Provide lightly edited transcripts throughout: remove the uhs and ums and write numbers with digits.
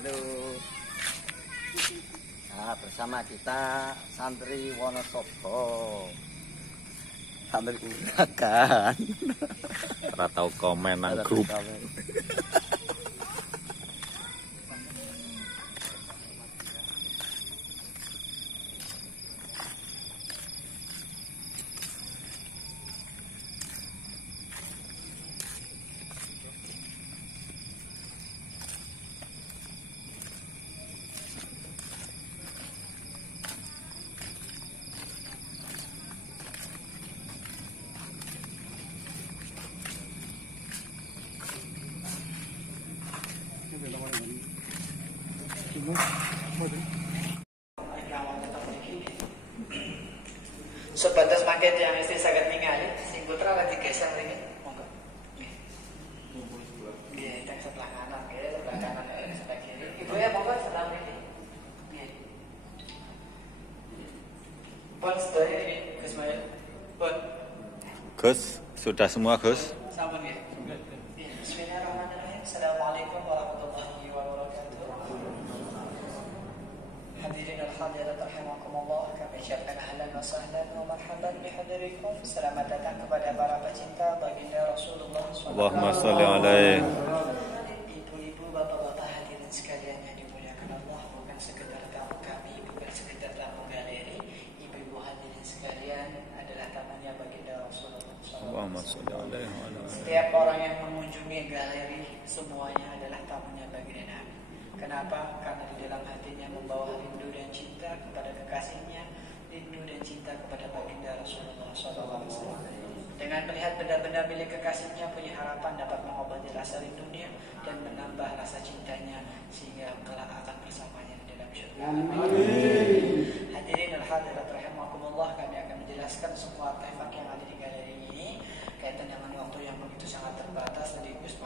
Halo. Nah, bersama kita santri Wonosobo. Santri Uragan. Ora tau komen nang grup. Sebatas paket yang istri saged ningali, sing putra lagi geser ini. Monggo. Nggih, teng sebelah kanan, sebelah kanan sebelah kiri. Ibu ya monggo sebelah ini. Nggih. Pun sedaya ini Gus Mail. Pun. Gus, sudah semua Gus? Sampun nggih. Bismillahirrahmanirrahim. Assalamualaikum warahmatullahi wabarakatuh. Hadirin al-hadirat rahimakumullah, kami ucapkan ahlan wa sahlan wa marhaban bihadirikum. Selamat datang kepada para pecinta baginda Rasulullah Allahumma sholli alaihi. Ibu-ibu, bapak-bapak hadirin sekalian yang dimuliakan Allah, bukan sekedar tamu kami, bukan sekedar tamu galeri. Ibu-ibu hadirin sekalian adalah tamunya baginda Rasulullah Allahumma sholli alaihi. Setiap orang yang mengunjungi galeri semuanya adalah tamunya baginda Nabi. Kenapa? Karena di dalam hatinya membawa rindu dan cinta kepada kekasihnya, rindu dan cinta kepada baginda Rasulullah SAW. Dengan melihat benda-benda milik kekasihnya, punya harapan dapat mengobati rasa rindunya dan menambah rasa cintanya sehingga kelak akan bersamanya di dalam surga. Hadirin al-hadirat rahimakumullah, kami akan menjelaskan semua artefak yang ada di galeri ini kaitan dengan waktu yang begitu sangat terbatas. Tadi Gus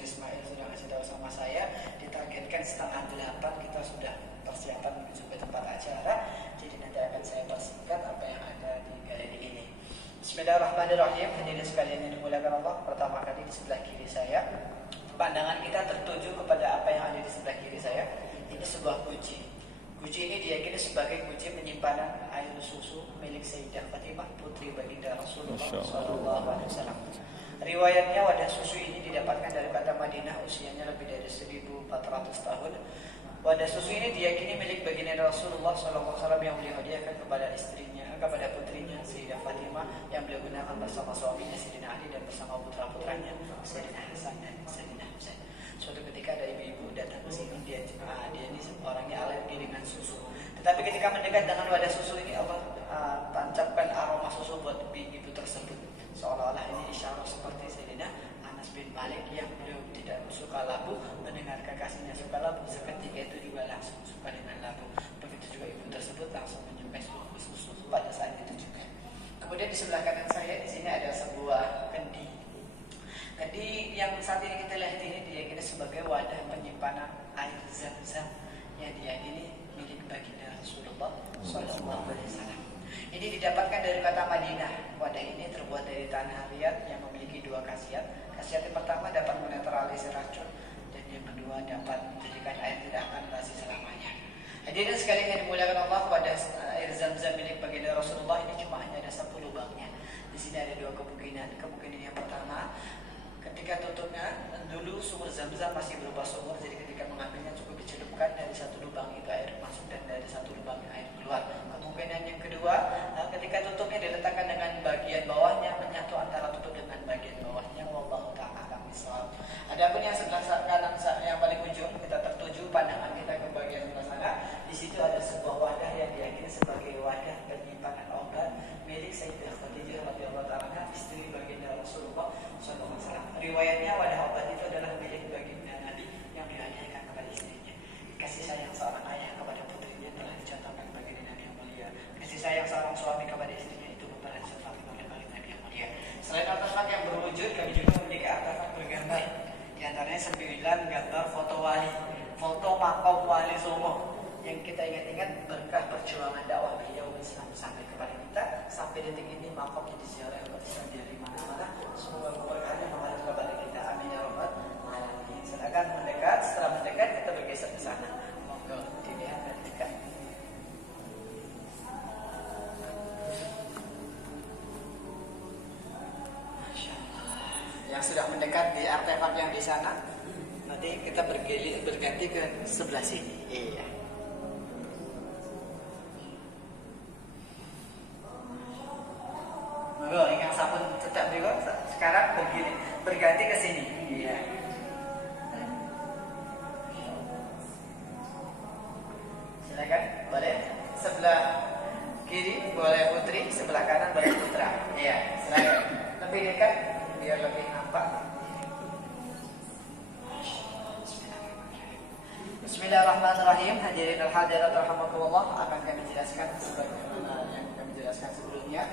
Ismail sudah ngasih tahu sama saya, ditargetkan 7:30 kita sudah persiapan menuju ke tempat acara. Jadi nanti akan saya persingkat apa yang ada di galeri ini. Bismillahirrahmanirrahim. Hadirin sekalian yang dimuliakan Allah, pertama kali di sebelah kiri saya, pandangan kita tertuju kepada apa yang ada di sebelah kiri saya. Ini sebuah guci. Guci ini diyakini sebagai guci penyimpanan air susu milik Sayyidah Fatimah, putri baginda Rasulullah SAW. Riwayatnya wadah susu ini didapatkan dari kota Madinah, usianya lebih dari 1400 tahun. Wadah susu ini diyakini milik baginda Rasulullah SAW yang beliau hadiahkan kepada istrinya, kepada putrinya Sayyidah Fatimah, yang beliau gunakan bersama suaminya Sayyidina Ali dan bersama putra-putranya Sayyidina Hasan dan Sayyidina Husain. Suatu ketika ada ibu-ibu datang ke sini, dia ini orangnya alergi dengan susu. Tetapi ketika mendekat dengan wadah susu ini, Allah tancapkan aroma susu buat ibu tersebut. Seolah-olah ini isyarat seperti Sayyidina Anas bin Malik yang beliau tidak suka labu, mendengar kekasihnya suka labu, seketika itu juga langsung suka dengan labu. Begitu juga ibu tersebut langsung menyukai susu pada saat itu juga. Kemudian di sebelah kanan saya di sini ada sebuah kendi. Kendi yang saat ini kita lihat ini diyakini sebagai wadah penyimpanan air zam-zam yang diyakini milik baginda Rasulullah SAW. Ini didapatkan dari kota Madinah. Wadah ini terbuat dari tanah liat yang memiliki dua khasiat. Khasiat yang pertama dapat menetralisir racun, dan yang kedua dapat menjadikan air tidak akan basi selamanya. Hadirin sekalian yang dimuliakan Allah, wadah air zam-zam milik baginda Rasulullah ini cuma hanya ada 10 lubangnya. Di sini ada dua kemungkinan. Kemungkinan yang pertama, ketika tutupnya, dulu sumur zam-zam masih berupa sumur, jadi ketika mengambilnya cukup dicelupkan dari satu lubang itu air masuk dan dari satu lubang air keluar. Kemungkinan yang kedua, ketika tutupnya diletakkan dengan bagian bawahnya, menyatu antara tutup dengan bagian bawahnya. Wallahu ta'ala a'lam bishawab. Adapun yang sebelah kanan yang paling ujung, kita tertuju pandangan kita ke bagian sebelah sana. Di situ ada sebuah wadah yang diyakini sebagai wadah penyimpanan obat milik Sayyidah Khadijah radhiyallahu ta'ala, istri baginda Rasulullah SAW. Riwayatnya wadah obat itu adalah milik baginda Nabi yang dihadiahkan kepada istrinya. Kasih sayang seorang ayah kepada putrinya telah dicontohkan baginda Nabi yang mulia. Kasih sayang seorang suami kepada istrinya itu telah dicontohkan oleh baginda Nabi yang mulia. Selain artefak yang berwujud, kami juga memiliki artefak bergambar. Di antaranya 9 gambar foto wali, foto makom wali Songo, yang kita ingat-ingat berkah perjuangan dakwah beliau Islam sampai kepada kita. Sampai detik ini makomnya diziarah oleh Islam dari mana-mana. Semoga berkahnya mengalir kepada kita. Amin ya rabbal alamin. Silakan mendekat. Setelah mendekat kita yang sudah mendekat di artefak yang di sana. Nanti kita berganti ke sebelah sini. Iya. Monggo, ingkang sampun cedak niku sekarang berganti ke sini. Iya. Silakan, boleh sebelah kiri boleh putri, sebelah kanan boleh putra. Iya, silakan. Lebih dekat biar lebih nampak. Bismillahirrahmanirrahim. Hadirin dan hadirat rahimakumullah, akan kami jelaskan sebagaimana yang kami jelaskan sebelumnya.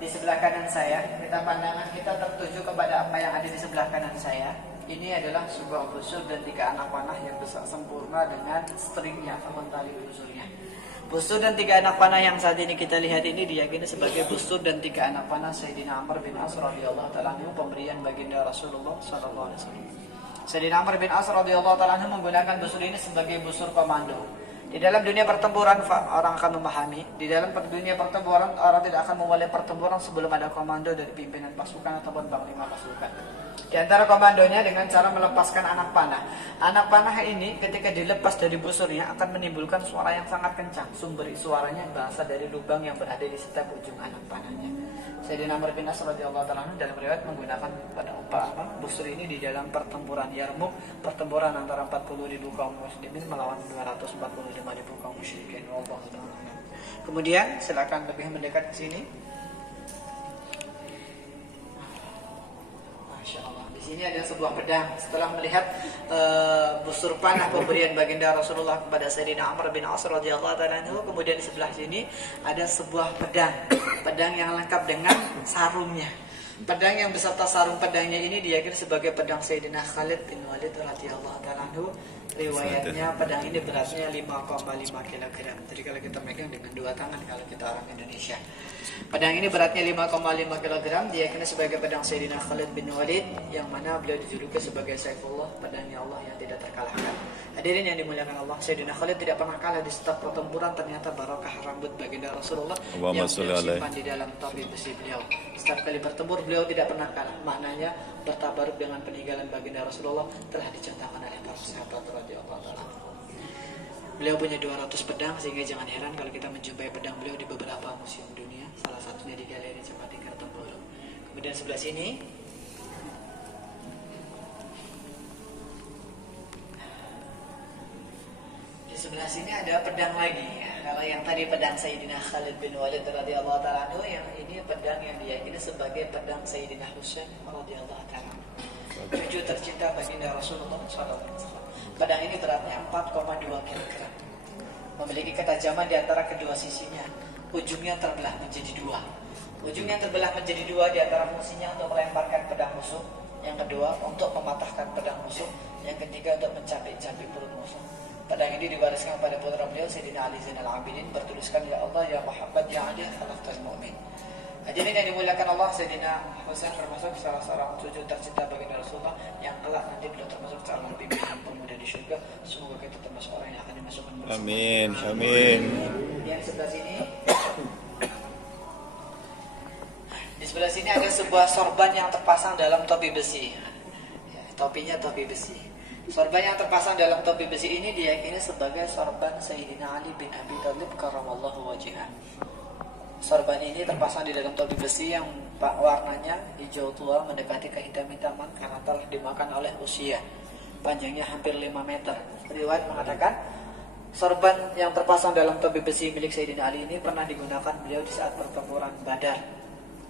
Di sebelah kanan saya, pandangan kita tertuju kepada apa yang ada di sebelah kanan saya. Ini adalah sebuah busur dan 3 anak panah yang besar sempurna dengan stringnya ataupun tali busurnya. Busur dan 3 anak panah yang saat ini kita lihat ini diyakini sebagai busur dan 3 anak panah Sayyidina Amr bin As radhiyallahu ta'ala anhu, pemberian baginda Rasulullah sallallahu alaihi wasallam. Sayyidina Amr bin As radhiyallahu ta'ala anhu menggunakan busur ini sebagai busur komando. Di dalam dunia pertempuran orang akan memahami, di dalam dunia pertempuran orang tidak akan memulai pertempuran sebelum ada komando dari pimpinan pasukan ataupun panglima pasukan. Di antara komandonya dengan cara melepaskan anak panah. Anak panah ini ketika dilepas dari busurnya akan menimbulkan suara yang sangat kencang. Sumber suaranya berasal dari lubang yang berada di setiap ujung anak panahnya. Sayyidina Amr bin As radhiyallahu ta'ala dalam riwayat menggunakan busur ini di dalam pertempuran Yarmuk, pertempuran antara 40.000 kaum muslimin melawan 245.000 kaum musyrikin. Kemudian silakan lebih mendekat ke sini. Masya Allah. Di sini ada sebuah pedang. Setelah melihat busur panah pemberian baginda Rasulullah kepada Sayyidina Amr bin As radhiyallahu ta'ala anhu, kemudian di sebelah sini ada sebuah pedang yang lengkap dengan sarungnya. Pedang yang beserta sarung pedangnya ini diyakini sebagai pedang Sayyidina Khalid bin Walid radhiyallahu ta'ala anhu. Riwayatnya pedang ini beratnya 5,5 kg. Jadi kalau kita megang dengan 2 tangan kalau kita orang Indonesia. Pedang ini beratnya 5,5 kg, diyakini sebagai pedang Sayyidina Khalid bin Walid yang mana beliau dijuluki sebagai Saifullah, pedangnya Allah yang tidak terkalahkan. Hadirin yang dimuliakan Allah, Sayyidina Khalid tidak pernah kalah di setiap pertempuran. Ternyata barokah rambut baginda Rasulullah yang disimpan di dalam topi besi beliau. Setiap kali bertempur beliau tidak pernah kalah. Maknanya bertabaruk dengan peninggalan baginda Rasulullah telah dicontohkan oleh para sahabat radhiyallahu ta'ala. Beliau punya 200 pedang, sehingga jangan heran kalau kita menjumpai pedang beliau di beberapa museum dunia, salah satunya di Galeri Cempati Kartembolo. Kemudian sebelah sini sebelah sini ada pedang lagi. Kalau yang tadi pedang Sayyidina Khalid bin Walid radhiyallahu ta'ala anhu, yang ini pedang yang diyakini sebagai pedang Sayyidina Husain radhiyallahu ta'ala, cucu tercinta baginda Rasulullah SAW. Pedang ini beratnya 4,2 kg. Memiliki ketajaman di antara kedua sisinya. Ujungnya terbelah menjadi 2. Ujung yang terbelah menjadi 2 di antara fungsinya untuk melemparkan pedang musuh, yang kedua untuk mematahkan pedang musuh, yang ketiga untuk mencabik-cabik perut musuh. Pedang ini diwariskan kepada putra beliau Sayyidina Ali Zainal Abidin, bertuliskan ya Allah ya Muhammad ya Ali khalaqtal mu'min. Hadirin yang dimuliakan Allah, Sayyidina Husain termasuk salah seorang cucu tercinta baginda Rasulullah yang kelak nanti beliau termasuk calon pimpinan pemuda di surga. Semoga kita termasuk orang yang akan dimasukkan bersama. Amin, amin. Yang sebelah sini, di sebelah sini ada sebuah sorban yang terpasang dalam topi besi. Ya, topinya topi besi. Sorban yang terpasang dalam topi besi ini diyakini sebagai sorban Sayyidina Ali bin Abi Thalib karramallahu wajhah. Sorban ini terpasang di dalam topi besi yang warnanya hijau tua mendekati kehitam-hitaman karena telah dimakan oleh usia. Panjangnya hampir 5 meter. Riwayat mengatakan sorban yang terpasang dalam topi besi milik Sayyidina Ali ini pernah digunakan beliau di saat pertempuran Badar.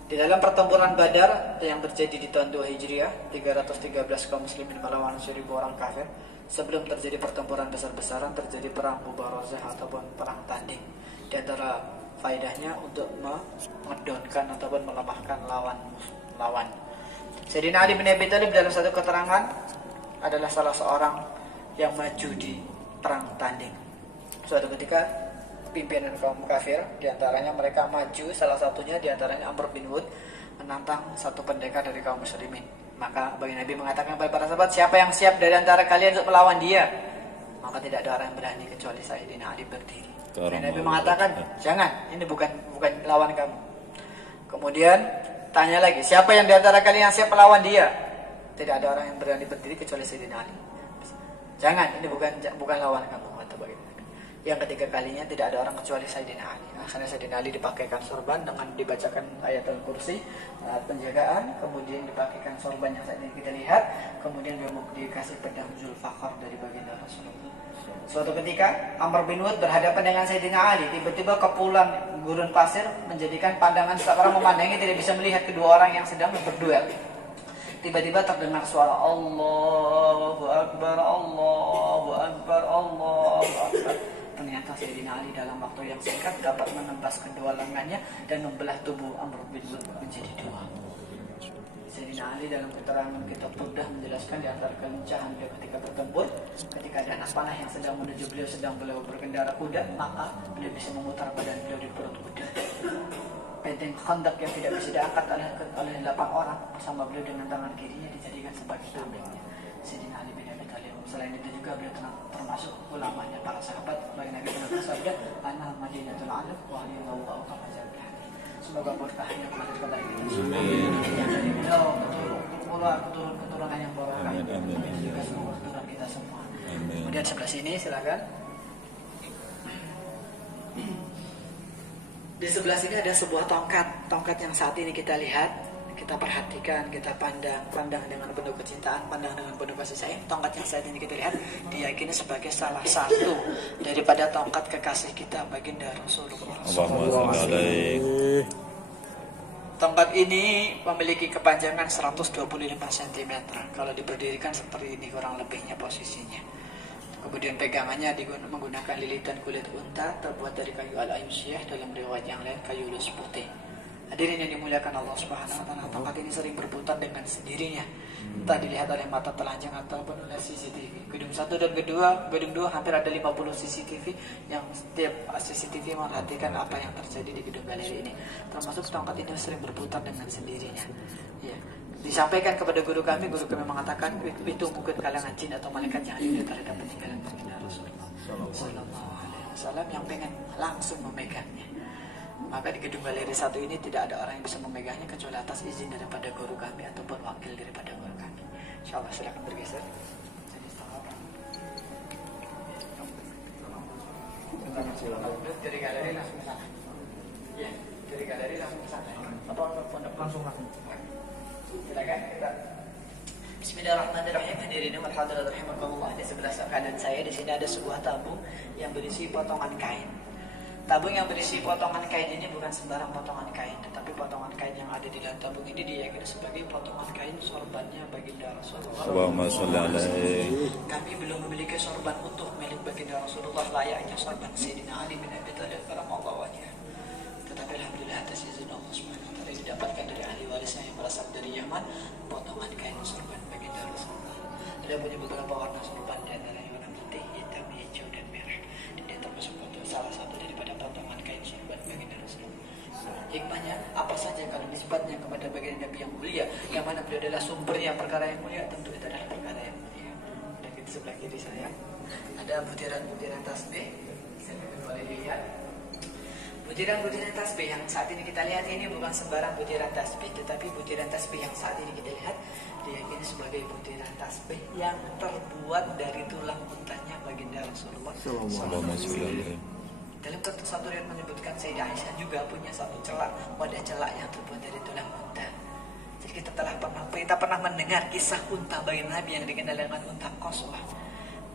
Di dalam pertempuran Badar yang terjadi di tahun 2 Hijriah, 313 kaum muslimin melawan 1.000 orang kafir. Sebelum terjadi pertempuran besar-besaran, terjadi perang mubarazah ataupun perang tanding. Di antara faedahnya untuk mengedonkan ataupun melemahkan lawan. Sayyidina Ali bin Abi Thalib dalam satu keterangan adalah salah seorang yang maju di perang tanding. Suatu ketika pimpinan kaum kafir, diantaranya mereka maju, salah satunya diantaranya Amr bin Wud, menantang satu pendekar dari kaum muslimin. Maka baginda Nabi mengatakan kepada para sahabat, siapa yang siap dari antara kalian untuk melawan dia? Maka tidak ada orang yang berani kecuali Sayyidina Ali berdiri. Nabi mengatakan, jangan, ini bukan lawan kamu. Kemudian tanya lagi, siapa yang di antara kalian yang siap melawan dia? Tidak ada orang yang berani berdiri kecuali Sayyidina Ali. Jangan, ini bukan lawan kamu, kata baginda Nabi. Yang ketiga kalinya tidak ada orang kecuali Sayyidina Ali. Akhirnya Sayyidina Ali dipakaikan sorban dengan dibacakan ayat Al-Kursi, penjagaan, kemudian dipakaikan sorban yang saat ini kita lihat, kemudian dikasih pedang Zulfaqar dari baginda Rasulullah. Suatu ketika Amr bin Wud berhadapan dengan Sayyidina Ali, tiba-tiba kepulan gurun pasir menjadikan pandangan seorang memandangi tidak bisa melihat kedua orang yang sedang berduel. Tiba-tiba terdengar suara Allahu Akbar, Allahu Akbar, Allahu Akbar. Ternyata Sayyidina Ali dalam waktu yang singkat dapat menembas kedua lengannya dan membelah tubuh Amr bin Wud menjadi dua. Sayyidina Ali dalam keterangan kitab Burdah menjelaskan di antara kelincahan beliau ketika bertempur, ketika ada anak panah yang sedang menuju beliau berkendara kuda, maka beliau bisa memutar badan beliau di perut kuda. Benteng Khandaq yang tidak bisa diangkat oleh 8 orang bersama beliau dengan tangan kirinya dijadikan sebagai tamengnya Sayyidina Ali bin Abi Thalib. Selain itu juga beliau termasuk ulamanya para sahabat. Baginda Nabi pernah bersabda, "Ana Madinatul Alim wa Allahu kama jalla." Semoga berkahnya kepada kita semua. Yang dari beliau keturunan yang barokah. Juga semua keturunan kita semua. Kemudian sebelah sini silakan. Di sebelah sini ada sebuah tongkat yang saat ini kita lihat, kita perhatikan, kita pandang dengan penuh kecintaan, pandang dengan penuh kasih sayang. Tongkat yang saat ini kita lihat diyakini sebagai salah satu daripada tongkat kekasih kita baginda Rasulullah. Tongkat ini memiliki kepanjangan 125 cm. Kalau diberdirikan seperti ini kurang lebihnya posisinya. Kemudian pegangannya menggunakan lilitan kulit unta terbuat dari kayu al-ayusyah, dalam riwayat yang lain kayu lus putih. Hadirin yang dimuliakan Allah Subhanahu wa taala, tongkat ini sering berputar dengan sendirinya. Entah dilihat oleh mata telanjang ataupun oleh CCTV. Gedung 1 dan gedung 2 hampir ada 50 CCTV yang setiap CCTV memperhatikan apa yang terjadi di gedung galeri ini. Termasuk tongkat ini sering berputar dengan sendirinya. Ya. Disampaikan kepada guru kami mengatakan itu mungkin kalangan jin atau malaikat yang hadir terhadap peninggalan baginda Rasulullah Sallallahu Alaihi Wasallam yang pengen langsung memegangnya. Maka di gedung galeri 1 ini tidak ada orang yang bisa memegangnya kecuali atas izin daripada guru kami ataupun wakil daripada guru kami. Insyaallah silakan bergeser. Dari galeri langsung ke sana. Ya, dari galeri langsung ke sana. Atau pondok langsung. Silakan kita. Bismillahirrahmanirrahim. Hadirin yang berhadirat rahimakumullah. Di sebelah kanan saya di sini ada sebuah tabung yang berisi potongan kain. Tabung yang berisi potongan kain ini bukan sembarang potongan kain, tetapi potongan kain yang ada di dalam tabung ini diyakini sebagai potongan kain sorbannya baginda Rasulullah. Kami belum memiliki sorban utuh milik baginda Rasulullah layaknya sorban Sayyidina Ali bin Abi Thalib karamallahu wajhah. Tetapi alhamdulillah atas izin Allah Subhanahu wa taala didapatkan dari ahli warisnya yang berasal dari Yaman potongan kain sorban baginda Rasulullah. Dia punya beberapa warna sorban, di antaranya warna putih, hitam, hijau dan merah. Dia termasuk salah satu daripada potongan kain sorban baginda Rasulullah. Hikmahnya apa saja kalau nisbatnya kepada baginda Nabi yang mulia, yang mana beliau adalah sumbernya perkara yang mulia, tentu itu adalah perkara yang mulia. Dan di sebelah kiri saya ada butiran-butiran tasbih. Saya boleh lihat. Butiran-butiran tasbih yang saat ini kita lihat ini bukan sembarang butiran tasbih, tetapi butiran tasbih yang saat ini kita lihat diyakini sebagai butiran tasbih yang terbuat dari tulang untanya baginda Rasulullah SAW. Dalam satu riwayat menyebutkan Sayyidah Aisyah juga punya satu wadah celak yang terbuat dari tulang unta. Jadi kita pernah mendengar kisah unta baginda Nabi yang dikenal dengan unta Qaswah.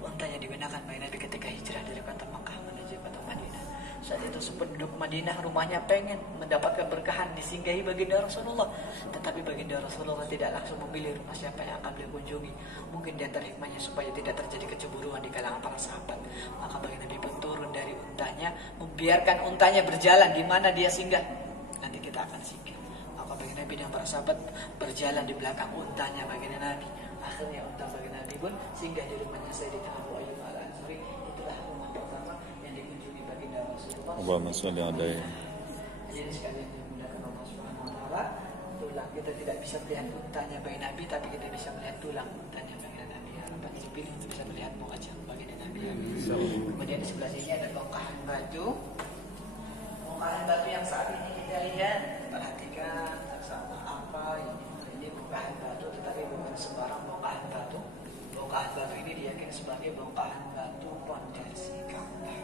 Untanya digunakan baginda Nabi ketika hijrah dari kota Makkah menuju kota Madinah. Saat itu penduduk Madinah rumahnya pengen mendapatkan berkahan disinggahi baginda Rasulullah, tetapi baginda Rasulullah tidak langsung memilih rumah siapa yang akan beliau kunjungi. Mungkin di antara hikmahnya supaya tidak terjadi kecemburuan di kalangan para sahabat, maka baginda Nabi pun turun dari untanya, membiarkan untanya berjalan di mana dia singgah. Nanti kita akan singgah. Maka baginda Nabi dan para sahabat berjalan di belakang untanya baginda Nabi. Akhirnya unta baginda Nabi pun singgah di rumahnya Sayyidina Abu Ayyub Al-Ansari. Itulah rumah pertama yang dikunjungi baginda Rasulullah. Allahumma sholli alaihi. Jadi sekalian dimudahkan Allah Subhanahu wa taala, tulang kita tidak bisa melihat untanya baginda Nabi, tapi kita bisa melihat tulang untanya baginda Nabi. Harapan sipil bisa melihat wajah baginda Nabi. Kemudian di sebelah sini ada bongkahan batu. Bongkahan batu yang saat ini kita lihat, perhatikan sama apa ini bongkahan batu, tetapi bukan sembarang bongkahan batu. Bongkahan batu ini diyakini sebagai bongkahan batu pondasi Ka'bah.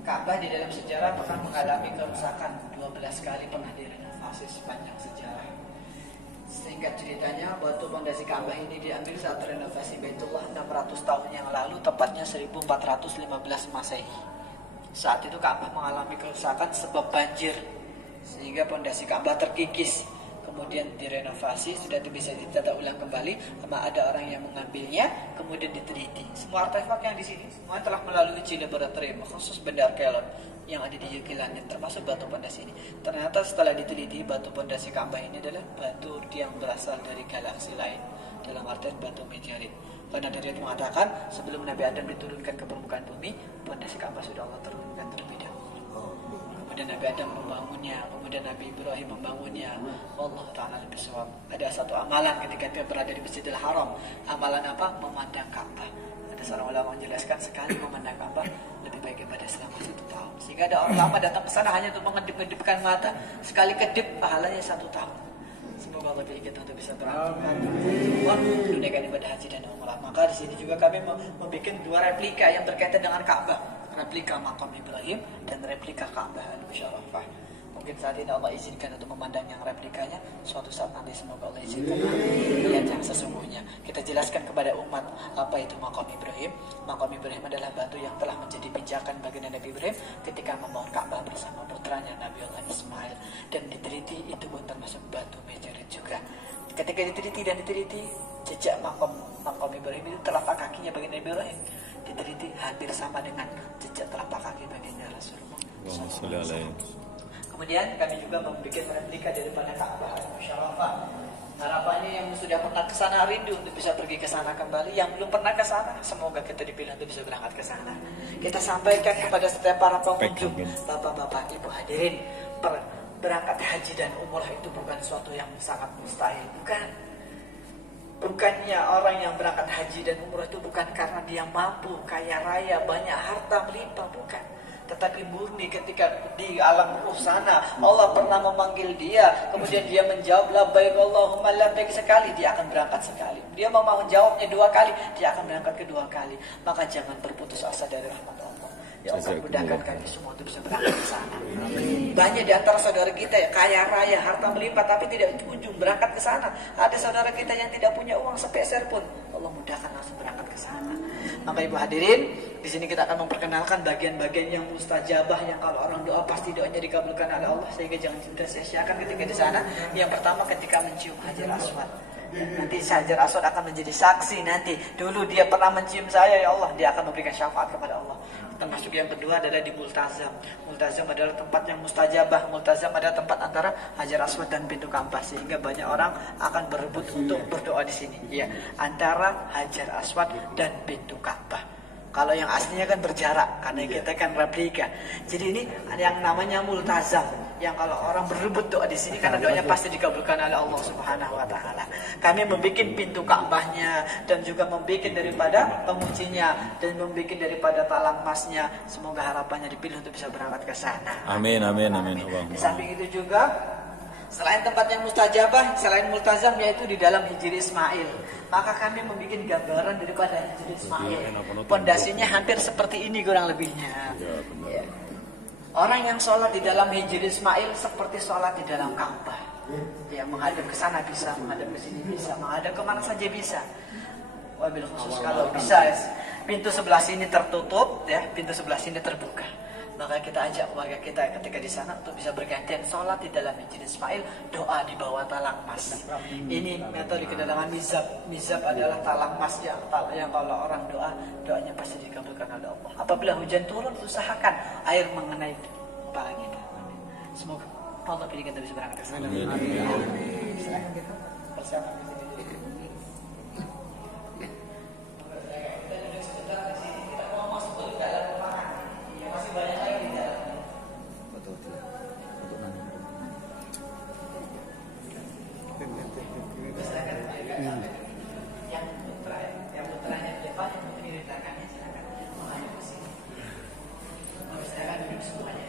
Ka'bah di dalam sejarah pernah mengalami kerusakan 12 kali, pernah direnovasi sepanjang sejarah. Sehingga ceritanya batu pondasi Ka'bah ini diambil saat renovasi Baitullah 600 tahun yang lalu, tepatnya 1415 Masehi. Saat itu Ka'bah mengalami kerusakan sebab banjir, sehingga pondasi Ka'bah terkikis. Kemudian direnovasi, sudah bisa ditata ulang kembali, sama ada orang yang mengambilnya, kemudian diteliti. Semua artefak yang di sini semua telah melalui uji laboratorium khusus benda arkeolog yang ada di UK London, termasuk batu pondasi ini. Ternyata setelah diteliti, batu pondasi Ka'bah ini adalah batu yang berasal dari galaksi lain, dalam artian batu meteorit. Karena dari itu mengatakan sebelum Nabi Adam diturunkan ke permukaan bumi, pondasi Ka'bah sudah Allah turunkan terlebih dahulu. Kemudian Nabi Adam membangunnya, kemudian Nabi Ibrahim membangunnya. Allah Ta'ala lebih sawab. Ada satu amalan ketika dia berada di Masjidil Haram. Amalan apa? Memandang Ka'bah. Ada seorang ulama menjelaskan sekali memandang Ka'bah lebih baik daripada selama 1 tahun. Sehingga ada orang lama datang ke sana hanya untuk mengedip-edipkan mata. Sekali kedip pahalanya 1 tahun. Semoga Allah pilih kita untuk bisa menunaikan ibadah haji dan umrah. Maka di sini juga kami membuat 2 replika yang berkaitan dengan Ka'bah. Replika Maqam Ibrahim dan replika Ka'bah Al-Musharrafah. Mungkin saat ini Allah izinkan untuk memandang yang replikanya. Suatu saat nanti semoga Allah izinkan lihat yang sesungguhnya. Kita jelaskan kepada umat apa itu Maqam Ibrahim. Maqam Ibrahim adalah batu yang telah menjadi pijakan bagi Nabi Ibrahim ketika membangun Ka'bah bersama putranya Nabi Allah Ismail. Dan diteliti itu pun termasuk batu meteorit juga. Ketika diteliti jejak Maqam Ibrahim itu telapak kakinya bagi Nabi Ibrahim diteliti hampir sama dengan jejak telapak kaki baginda Rasulullah. Kemudian kami juga membuat replika daripada Ka'bah Al-Musharrafah. Harapannya yang sudah pernah ke sana rindu untuk bisa pergi ke sana kembali. Yang belum pernah ke sana, semoga kita dipilih untuk bisa berangkat ke sana. Kita sampaikan kepada setiap para pengunjung, bapak-bapak, ibu hadirin, berangkat haji dan umrah itu bukan suatu yang sangat mustahil, bukan. Bukannya orang yang berangkat haji dan umrah itu bukan karena dia mampu, kaya raya, banyak harta melimpah, bukan. Tetapi murni ketika di alam ruh sana Allah pernah memanggil dia, kemudian dia menjawab labbaik Allahumma labbaik sekali, dia akan berangkat sekali. Dia mau menjawabnya 2 kali, dia akan berangkat kedua kali. Maka jangan berputus asa dari rahmat Allah. Ya Allah mudahkan kami semua untuk bisa berangkat ke sana. Banyak di antara saudara kita ya kaya raya, harta melimpah tapi tidak kunjung berangkat ke sana. Ada saudara kita yang tidak punya uang sepeser pun. Allah mudahkan langsung berangkat ke sana. Maka ibu hadirin, di sini kita akan memperkenalkan bagian-bagian yang mustajabah yang kalau orang doa pasti doanya dikabulkan oleh Allah, sehingga jangan kita sia-siakan ketika di sana. Yang pertama ketika mencium Hajar Aswad. Nanti Hajar Aswad akan menjadi saksi nanti. Dulu dia pernah mencium saya, ya Allah, dia akan memberikan syafaat kepada Allah. Termasuk yang kedua adalah di Multazam. Multazam adalah tempat yang mustajabah. Multazam adalah tempat antara Hajar Aswad dan pintu Ka'bah, sehingga banyak orang akan berebut untuk berdoa di sini. Ya, antara Hajar Aswad dan pintu Ka'bah. Kalau yang aslinya kan berjarak, karena kita kan replika. Jadi ini yang namanya multazam, yang kalau orang berebut doa di sini karena doanya pasti dikabulkan oleh Allah Subhanahu wa taala. Kami membuat pintu Ka'bahnya dan juga membuat daripada penguncinya dan membuat daripada talang emasnya. Semoga harapannya dipilih untuk bisa berangkat ke sana. Amin amin amin. Di samping itu juga selain tempat yang mustajabah, selain multazam yaitu di dalam Hijri Ismail. Maka kami membuat gambaran daripada Hijri Ismail. Pondasinya hampir seperti ini kurang lebihnya. Ya. Orang yang sholat di dalam Hijri Ismail seperti sholat di dalam Ka'bah. Ya, menghadap ke sana bisa, menghadap ke sini bisa, menghadap kemana saja bisa. Wabil khusus kalau bisa, pintu sebelah sini tertutup, ya, pintu sebelah sini terbuka. Maka kita ajak keluarga kita ketika di sana untuk bisa bergantian sholat di dalam Hijri Ismail, doa di bawah talang emas. Ini metode kedatangan mizab. Mizab adalah talang emas yang kalau orang doanya pasti dikabulkan oleh Allah. Apabila hujan turun, usahakan air mengenai kepala kita. Semoga Allah pilih kita bisa berangkat ke sana. Silakan kita persiapan di sini. Yang putranya di depan yang mungkin diletakkannya silakan menghadap ke sini. Silakan duduk semuanya.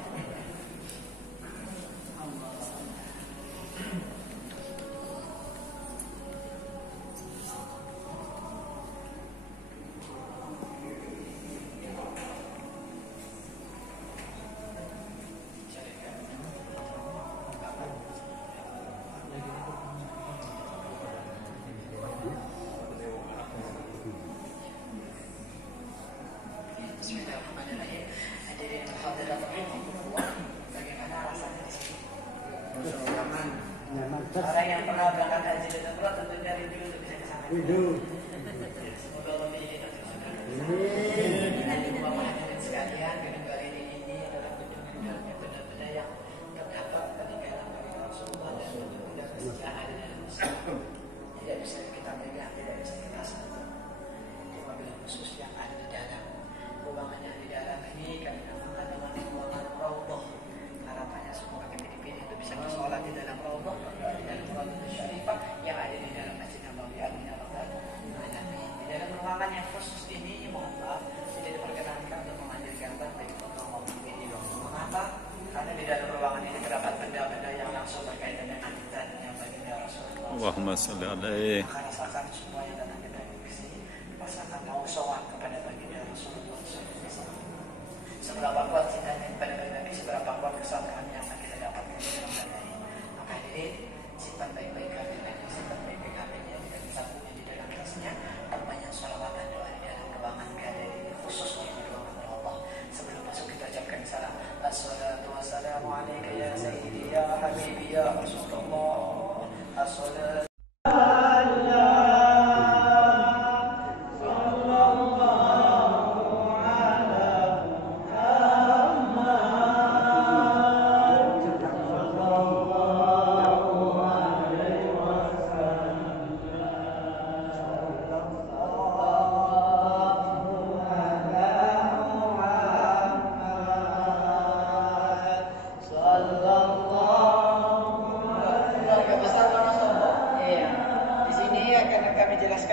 yang pernah berangkat haji dan umrah tentunya rindu untuk bisa ke sana. Semoga lebih Bapak hadirin sekalian, gedung galeri ini adalah gedung yang benda-benda yang terdapat peninggalan dari Rasulullah dan benda-benda kesejarah di dalam Islam. Tidak bisa kita pegang, tidak bisa kita sentuh. Di mobil khusus yang ada di dalam. Ruangan yang di dalam ini kami namakan dengan ruangan Raudhah. Harapannya semoga kami dipilih untuk bisa bersolat di dalam Raudhah, di dalam Raudhah Syarifah yang ada di dalam Masjid Nabawi. Amin ya rabbal alamin. Di dalam ruangan yang khusus ini, mohon maaf, tidak diperkenankan untuk mengambil gambar baik foto maupun video. Mengapa? Karena di dalam ruangan ini terdapat benda-benda yang langsung berkaitan dengan yang baginda Rasulullah. Allahumma salli alaihi. Maka rasakan semua yang datang kita ke sini rasakan mau sowan kepada baginda Rasulullah SAW. Seberapa kuat cintanya kepada Nabi, seberapa kuat kesalahan yang akan kita dapatkan di dalam benda ini. Maka hadirin, simpan baik-baik kalian, simpan baik-baik kalian yang sabunnya di dalam tasnya, banyak sholawat dan doa di dalam ruangan galeri khusus di ruangan Allah. Sebelum masuk kita ucapkan salam. Assalatu wassalamu alaika ya sayyidi ya habibi ya Rasulullah. Assalatu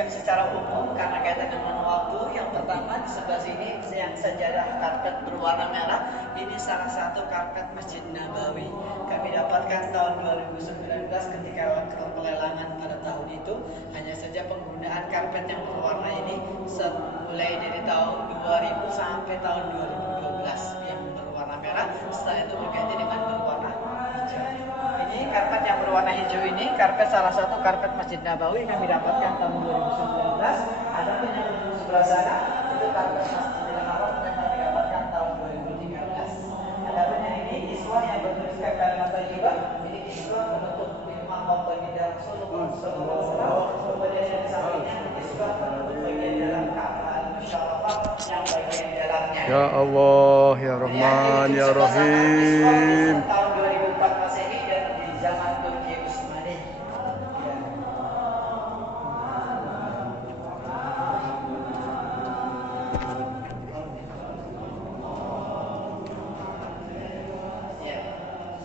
secara umum karena kaitan dengan waktu. Yang pertama di sebelah sini yang sejadah karpet berwarna merah, ini salah satu karpet Masjid Nabawi. Kami dapatkan tahun 2019 ketika pelelangan pada tahun itu. Hanya saja penggunaan karpet yang berwarna ini mulai dari tahun 2000 sampai tahun 2012 yang berwarna merah. Setelah itu berganti dengan berwarna hijau. Ini karpet yang berwarna hijau ini karpet salah satu karpet Masjid Nabawi kami dapatkan tahun 2019. Ada pun yang di sebelah sana itu karpet Masjidil Haram yang kami dapatkan tahun 2013. Ada pun yang ini iswa yang bertuliskan kalimat thayyibah, ini iswa menutup lima baginda Rasulullah SAW. Kemudian yang di sampingnya iswa menutup bagian dalam Ka'bah Al-Musyarrafah yang bagian di dalamnya. Ya Allah, ya Rahman, ya Rahim. Tahun 2004 Masehi dan di zaman Turki Utsmani. Ya.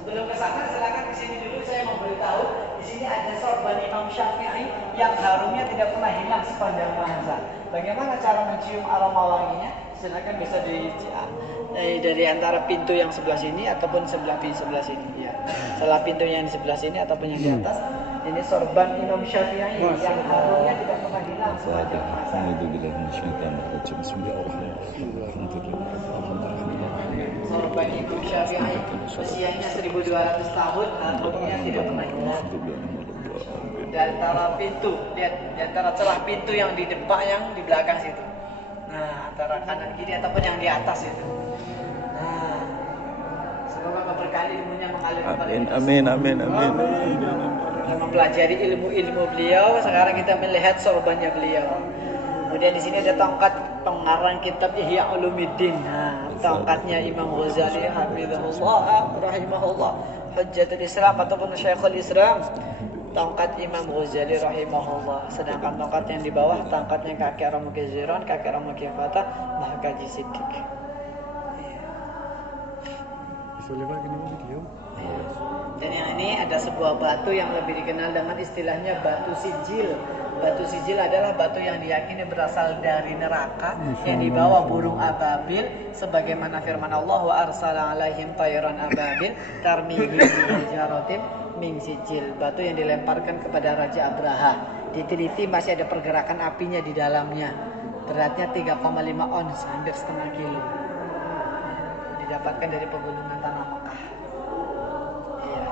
Sebelum ke sana silakan ke sini dulu, saya mau beritahu di sini ada sorban Imam Syafi'i yang harumnya tidak pernah hilang sepanjang masa. Bagaimana cara mencium aroma wanginya? Silakan bisa dari antara pintu yang sebelah sini ataupun sebelah sini. Ya. Salah pintu yang di sebelah sini ataupun yang di atas. Ini sorban Imam Syafi'i yang harumnya tidak pernah hilang sepanjang masa. Sorban Imam Syafi'i usianya 1200 tahun, harumnya tidak pernah hilang. Di antara pintu, lihat di antara celah pintu yang di depan yang di belakang situ. Nah, antara kanan kiri ataupun yang di atas itu. Nah, semoga keberkahan ilmunya mengalir kepada kita. Amin, amin, amin. Kita mempelajari ilmu-ilmu beliau. Sekarang kita melihat sorbannya beliau. Kemudian di sini ada tongkat pengarang kitab Ihya Ulumuddin. Nah, tongkatnya Imam Ghazali hafizahullah rahimahullah, Hujjatul Islam ataupun Syekhul Islam. Tongkat Imam Ghazali rahimahullah. Sedangkan tongkat yang di bawah tongkatnya kakek Ramuki Ziron, kakek Ramuki Fatah, Mahkaji Siddiq. Dan yang ini ada sebuah batu yang lebih dikenal dengan istilahnya batu sijil. Batu sijil adalah batu yang diyakini berasal dari neraka yang dibawa burung ababil, sebagaimana firman Allah, wa arsala alaihim tayran ababil tarmihim bijaratin min sijil. Batu yang dilemparkan kepada Raja Abraha. Diteliti masih ada pergerakan apinya di dalamnya. Beratnya 3,5 ons, hampir setengah kilo. Didapatkan dari pegunungan Tanah Mekah. Iya.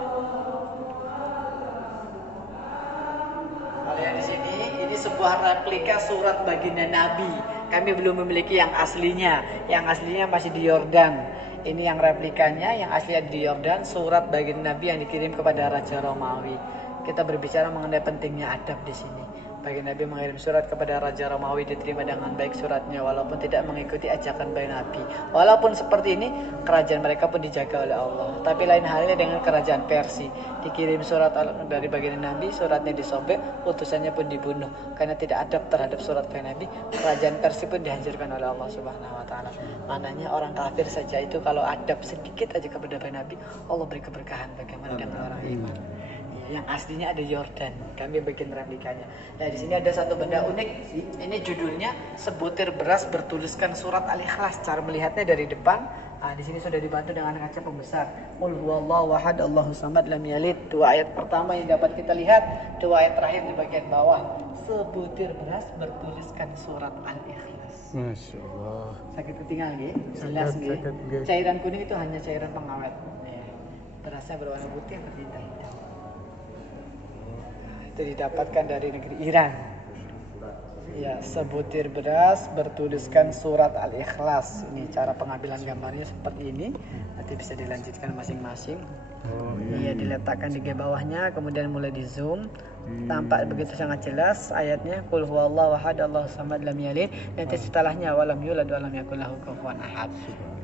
Kalau yang di sini, ini sebuah replika surat baginda Nabi. Kami belum memiliki yang aslinya. Yang aslinya masih di Yordan. Ini yang replikanya, yang aslinya di Yordan, surat baginda Nabi yang dikirim kepada Raja Romawi. kita berbicara mengenai pentingnya adab di sini. Baginda Nabi mengirim surat kepada Raja Romawi, diterima dengan baik suratnya walaupun tidak mengikuti ajakan baginda Nabi. Walaupun seperti ini, kerajaan mereka pun dijaga oleh Allah. Tapi lain halnya dengan kerajaan Persia. Dikirim surat dari baginda Nabi, suratnya disobek, utusannya pun dibunuh karena tidak adab terhadap surat baginda Nabi. Kerajaan Persia pun dihancurkan oleh Allah Subhanahu wa taala. Maknanya orang kafir saja itu kalau adab sedikit aja kepada baginda Nabi, Allah beri keberkahan. Bagaimana dengan orang iman? Yang aslinya ada Jordan, kami bikin replikanya. Nah, di sini ada satu benda unik. Ini judulnya sebutir beras bertuliskan surat Al-Ikhlas. Cara melihatnya dari depan. Nah, di sini sudah dibantu dengan kaca pembesar. Qul huwallahu ahad, Allahus samad, lam yalid. Dua ayat pertama yang dapat kita lihat, dua ayat terakhir di bagian bawah. Sebutir beras bertuliskan surat Al-Ikhlas. Masya Allah. Sakit ketinggal nggih? Jelas nggih. Cairan kuning itu hanya cairan pengawet. Ya. Berasnya berwarna putih bertinta hitam. Itu didapatkan dari negeri Iran. Ya, sebutir beras bertuliskan surat Al-Ikhlas. Ini cara pengambilan gambarnya seperti ini. Nanti bisa dilanjutkan masing-masing. Iya, diletakkan di bawahnya, kemudian mulai di zoom. Tampak begitu sangat jelas ayatnya. Qul huwallahu ahad, Allahus samad, lam yalid. Nanti setelahnya walam yulad walam yakul lahu kufuwan ahad.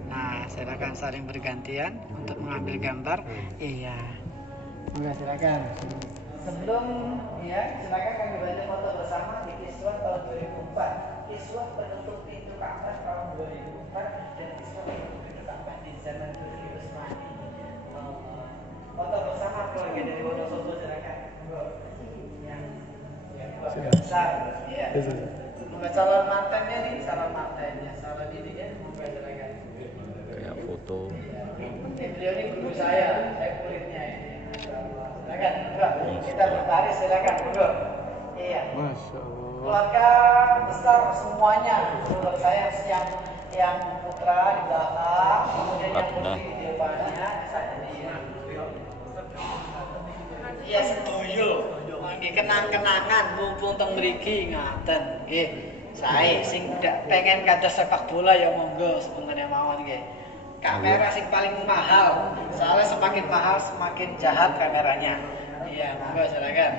Nah, silakan saling bergantian untuk mengambil gambar. Iya. Silakan. Sebelum silakan kami baca foto bersama di Kiswah tahun 2004. Kiswah penutup pintu Ka'bah tahun 2004 dan Kiswah penutup pintu Ka'bah di zaman Turki Utsmani. Foto bersama keluarga dari Wonosobo, silakan. Yang keluarga besar. Iya. Moga calon mantannya nih, calon ini ya, moga silakan. Kayak foto. Beliau ini guru saya muridnya ini. Silakan, kita berbaris, silakan, bro. Iya. Masya Allah. Keluarga besar semuanya. Menurut saya yang putra di belakang, kemudian yang putri di depannya, saya dia. Iya, setuju. Nggih kenang-kenangan mumpung teng mriki ngaten. Nggih. Saya sing ndak pengen kados sepak bola ya monggo sebenarnya mawon nggih. Kamera sing paling mahal, soalnya semakin mahal semakin jahat kameranya. Iya, monggo silakan.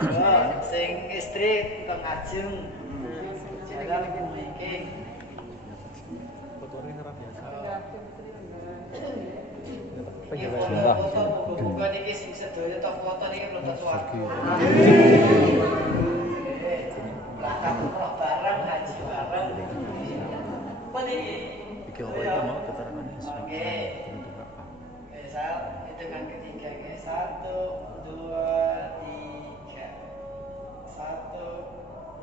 Oh, sing istri teng ajeng. Jalan iki. Foto niki sing sedoyo tok foto niki mlebet swarga. Berangkat umroh bareng, haji bareng. Apa niki? Iki apa itu mau keterangannya? Oke. Misal hitungan ketiga guys. 1, 2, 3. 1,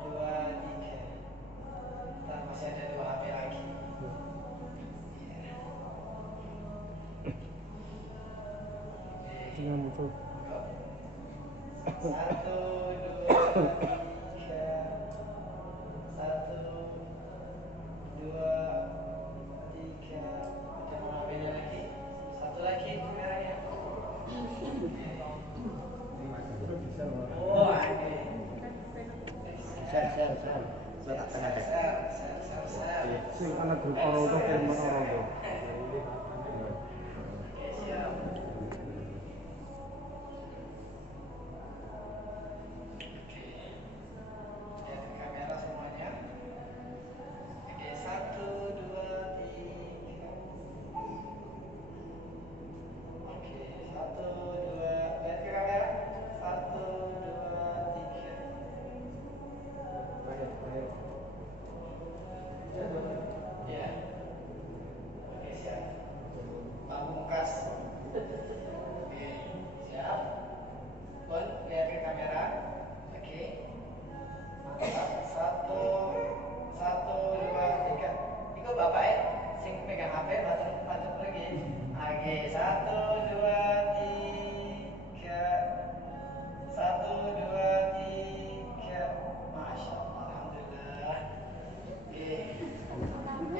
2, 3. Ntar masih ada 2 HP lagi. Jangan itu. 1, 2, 3. 1, 2, 3. Ada mau beda lagi? Satu lagi kameranya. Oh, ini. Share. Sing anak grup orang itu kirim orang itu.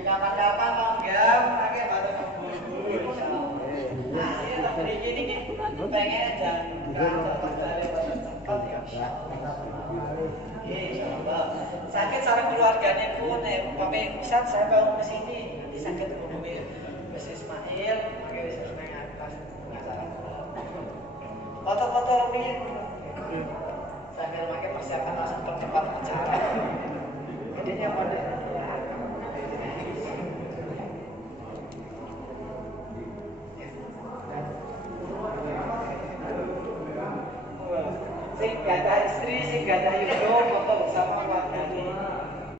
Kapan-kapan longgam, pakai baru keburu. Nah, ini tak ini pengen dan kantor dari tempat ya. Insyaallah. Sakit sarang keluarganya pun, umpamanya Ustaz saya baru ke sini, nanti sakit hubungi Gus Ismail, pakai Gus Ismail pas pengacara. Foto-foto begini. Sambil pakai persiapan langsung percepat acara. Jadinya pada sing gak ada istri, sing gak ada yudho, foto bersama